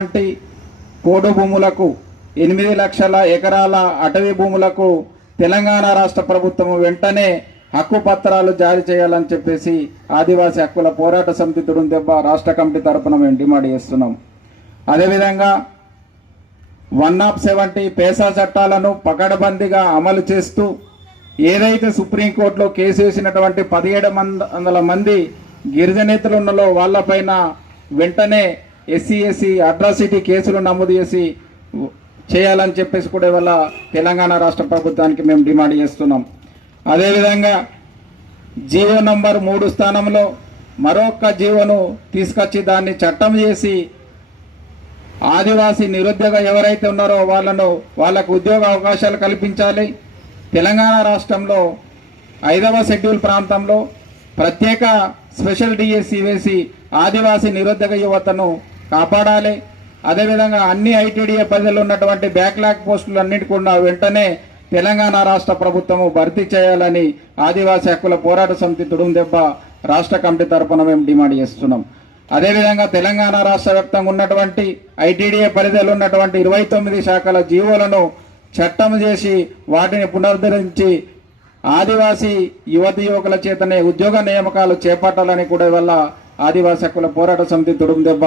పోడు భూములకు 8 లక్షల ఎకరాల అటవీ భూములకు తెలంగాణ రాష్ట్ర ప్రభుత్వం వెంటనే హక్కు పత్రాలు జారీ చేయాలని చెప్పేసి ఆదివాసీ హక్కుల పోరాట సమితి తుడుందెబ్బ రాష్ట్ర కమిటీ తరపున మేము డిమాండ్ చేస్తున్నాం. అదేవిధంగా 170 పేసా చట్టాలను పకడ్బందీగా అమలు చేస్తూ ఏదైతే సుప్రీంకోర్టులో కేసు వేసినటువంటి 1700 మంది గిరిజనేతలు ఉన్నలో వాళ్ళపైన వెంటనే ఎస్సీ అట్రాసిటీ కేసులు నమోదు చేయాలని చెప్పేసి కూడా ఇవాళ తెలంగాణ రాష్ట్ర ప్రభుత్వానికి మేము డిమాండ్ చేస్తున్నాం. అదేవిధంగా జీవో నంబర్ 3 స్థానంలో మరొక జీవోను తీసుకొచ్చి దాన్ని చట్టం చేసి ఆదివాసీ నిరుద్యోగ ఎవరైతే ఉన్నారో వాళ్ళకు ఉద్యోగ అవకాశాలు కల్పించాలి. తెలంగాణ రాష్ట్రంలో 5వ షెడ్యూల్ ప్రాంతంలో ప్రత్యేక స్పెషల్ డిఎస్సి వేసి ఆదివాసీ నిరుద్యోగ యువతను కాపాడాలి. అదేవిధంగా అన్ని ఐటీడీఏ పరిధిలో ఉన్నటువంటి బ్యాక్లాగ్ పోస్టులు అన్నిటి కూడా వెంటనే తెలంగాణ రాష్ట్ర ప్రభుత్వము భర్తీ చేయాలని ఆదివాసీ హక్కుల పోరాట సమితి తుడుందెబ్బ రాష్ట్ర కమిటీ తరపున మేము డిమాండ్ చేస్తున్నాం. అదేవిధంగా తెలంగాణ రాష్ట్ర వ్యాప్తంగా ఉన్నటువంటి ఐటీడీఏ పరిధిలో ఉన్నటువంటి 29 శాఖల జీవోలను చట్టం చేసి వాటిని పునరుద్ధరించి ఆదివాసీ యువకుల చేతనే ఉద్యోగ నియామకాలు చేపట్టాలని కూడా ఇవాళ ఆదివాసీ హక్కుల పోరాట సమితి తుడుందెబ్బ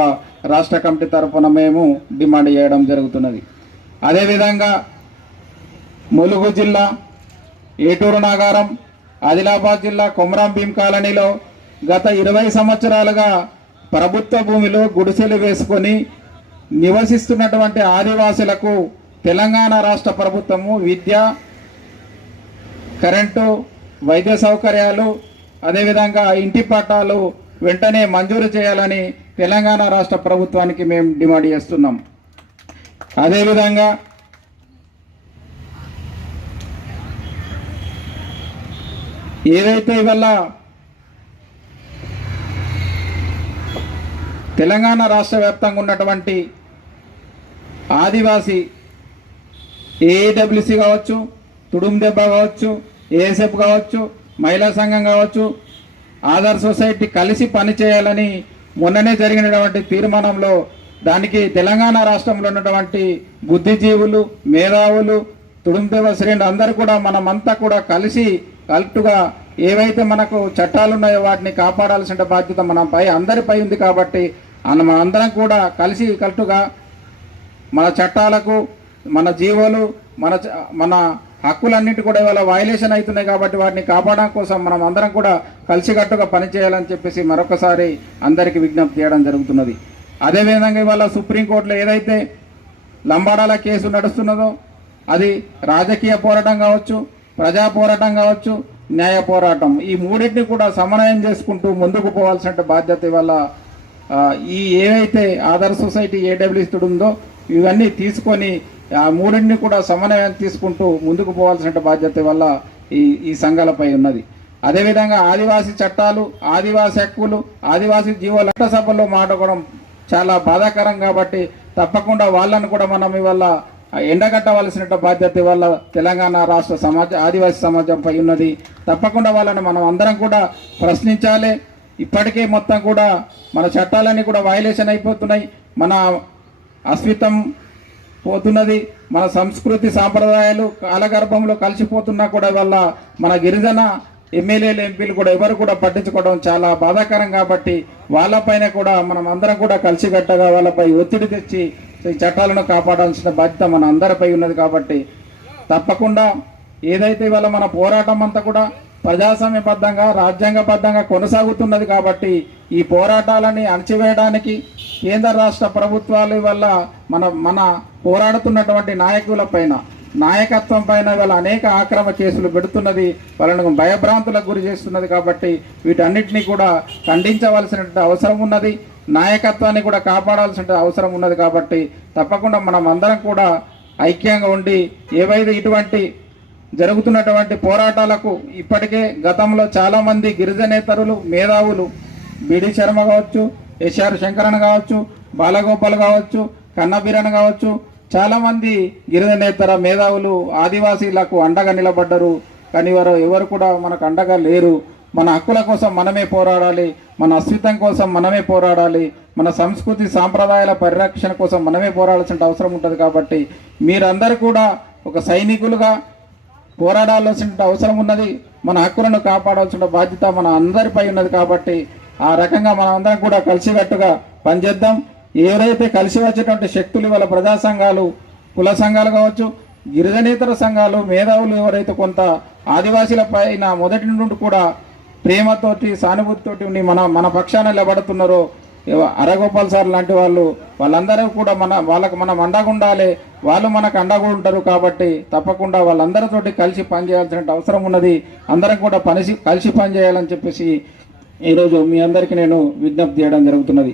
రాష్ట్ర కమిటీ తరఫున మేము డిమాండ్ చేయడం జరుగుతున్నది. అదేవిధంగా ములుగు జిల్లా ఏటూరు నాగారం, ఆదిలాబాద్ జిల్లా కొమరం భీం కాలనీలో గత 20 సంవత్సరాలుగా ప్రభుత్వ భూమిలో గుడిసెలు వేసుకొని నివసిస్తున్నటువంటి ఆదివాసులకు తెలంగాణ రాష్ట్ర ప్రభుత్వము విద్య, కరెంటు, వైద్య సౌకర్యాలు, అదేవిధంగా ఇంటి పట్టాలు వెంటనే మంజూరు చేయాలని తెలంగాణ రాష్ట్ర ప్రభుత్వానికి మేము డిమాండ్ చేస్తున్నాం. అదేవిధంగా ఏదైతే ఇవాళ తెలంగాణ రాష్ట్ర వ్యాప్తంగా ఉన్నటువంటి ఆదివాసీ ఏడబ్ల్యూసీ కావచ్చు, తుడుందెబ్బ కావచ్చు, ఏఎస్ఎఫ్ కావచ్చు, మహిళా సంఘం కావచ్చు, ఆధార్ సొసైటీ కలిసి పనిచేయాలని మొన్ననే జరిగినటువంటి తీర్మానంలో దానికి తెలంగాణ రాష్ట్రంలో ఉన్నటువంటి బుద్ధిజీవులు, మేధావులు, తుడుందెబ్బ శ్రేణులు అందరూ కూడా మనమంతా కూడా కలిసి కరెక్ట్గా ఏవైతే మనకు చట్టాలు ఉన్నాయో వాటిని కాపాడాల్సిన బాధ్యత మనపై అందరిపై ఉంది. కాబట్టి మనందరం కూడా కలిసి కరెక్ట్గా మన చట్టాలకు, మన జీవోలు, మన హక్కులన్నింటి కూడా ఇవాళ వైలేషన్ అవుతున్నాయి. కాబట్టి వాటిని కాపాడడం కోసం మనం అందరం కూడా కలిసికట్టుగా పనిచేయాలని చెప్పేసి మరొకసారి అందరికీ విజ్ఞప్తి చేయడం జరుగుతున్నది. అదేవిధంగా ఇవాళ సుప్రీంకోర్టులో ఏదైతే లంబాడాల కేసు నడుస్తున్నదో అది రాజకీయ పోరాటం కావచ్చు, ప్రజా పోరాటం కావచ్చు, న్యాయ పోరాటం, ఈ మూడింటిని కూడా సమన్వయం చేసుకుంటూ ముందుకు పోవాల్సిన బాధ్యత ఇవాళ ఈ ఏవైతే ఆధార్ సొసైటీ ఏడబ్ల్యూసీ ఉందో ఇవన్నీ తీసుకొని ఆ మూడింటిని కూడా సమన్వయం తీసుకుంటూ ముందుకు పోవాల్సిన బాధ్యత వల్ల ఈ సంఘాలపై ఉన్నది. అదేవిధంగా ఆదివాసీ చట్టాలు, ఆదివాసీ హక్కులు, ఆదివాసీ జీవో చట్టసభల్లో మాట్లాడడం చాలా బాధాకరం. కాబట్టి తప్పకుండా వాళ్ళను కూడా మనం ఇవాళ ఎండగట్టవలసిన బాధ్యత వల్ల తెలంగాణ రాష్ట్ర ఆదివాసీ సమాజంపై ఉన్నది. తప్పకుండా వాళ్ళని మనం అందరం కూడా ప్రశ్నించాలి. ఇప్పటికే మొత్తం కూడా మన చట్టాలన్నీ కూడా వైలేషన్ అయిపోతున్నాయి, మన అస్మితం పోతున్నది, మన సంస్కృతి సాంప్రదాయాలు కాలగర్భంలో కలిసిపోతున్నా కూడా వల్ల మన గిరిజన ఎమ్మెల్యేలు, ఎంపీలు కూడా ఎవరు కూడా పట్టించుకోవడం చాలా బాధాకరం. కాబట్టి వాళ్ళపైన కూడా మనం అందరం కూడా కలిసికట్టగా వాళ్ళపై ఒత్తిడి తెచ్చి ఈ చట్టాలను కాపాడాల్సిన బాధ్యత మన అందరిపై ఉన్నది. కాబట్టి తప్పకుండా ఏదైతే ఇవాళ మన పోరాటం అంతా కూడా ప్రజాస్వామ్యబద్ధంగా, రాజ్యాంగబద్ధంగా కొనసాగుతున్నది. కాబట్టి ఈ పోరాటాలని అణచివేయడానికి కేంద్ర రాష్ట్ర ప్రభుత్వాల వల్ల మన పోరాడుతున్నటువంటి నాయకులపైన, నాయకత్వం పైన ఇవాళ అనేక ఆక్రమ కేసులు పెడుతున్నది, వాళ్ళను భయభ్రాంతులకు గురి చేస్తున్నది. కాబట్టి వీటన్నిటినీ కూడా ఖండించవలసిన అవసరం ఉన్నది, నాయకత్వాన్ని కూడా కాపాడాల్సిన అవసరం ఉన్నది. కాబట్టి తప్పకుండా మనం అందరం కూడా ఐక్యంగా ఉండి ఏవైతే ఇటువంటి జరుగుతున్నటువంటి పోరాటాలకు ఇప్పటికే గతంలో చాలామంది గిరిజనేతరులు, మేధావులు, బిడి శర్మ కావచ్చు, ఎస్ఆర్ శంకరన్ కావచ్చు, బాలగోపాల్ కావచ్చు, కన్నబీరన్ కావచ్చు, చాలామంది గిరిజనేతర మేధావులు ఆదివాసీలకు అండగా నిలబడ్డరు. కానీ ఎవరు కూడా మనకు అండగా లేరు. మన హక్కుల కోసం మనమే పోరాడాలి, మన అస్తిత్వం కోసం మనమే పోరాడాలి, మన సంస్కృతి సాంప్రదాయాల పరిరక్షణ కోసం మనమే పోరాడాల్సిన అవసరం ఉంటుంది. కాబట్టి మీరందరూ కూడా ఒక సైనికులుగా పోరాడాల్సిన అవసరం ఉన్నది. మన హక్కులను కాపాడాల్సిన బాధ్యత మన అందరిపై ఉన్నది. కాబట్టి ఆ రకంగా మనం అందరం కూడా కలిసికట్టుగా పనిచేద్దాం. ఎవరైతే కలిసి వచ్చేటువంటి శక్తులు ఇవాళ ప్రజా సంఘాలు, కుల సంఘాలు కావచ్చు, గిరిజనేతర సంఘాలు, మేధావులు ఎవరైతే కొంత ఆదివాసీల పైన మొదటి నుండి కూడా ప్రేమతోటి సానుభూతితోటి ఉండి మన పక్షాన నిలబడుతున్నారో అరగోపాల్ సార్ లాంటి వాళ్ళందరూ కూడా వాళ్ళకు మనం అండగా ఉండాలి, వాళ్ళు మనకు అండగా ఉంటారు. కాబట్టి తప్పకుండా వాళ్ళందరితోటి కలిసి పనిచేయాల్సిన అవసరం ఉన్నది. అందరం కూడా కలిసి పనిచేయాలని చెప్పేసి ఈరోజు మీ అందరికీ నేను విజ్ఞప్తి చేయడం జరుగుతున్నది.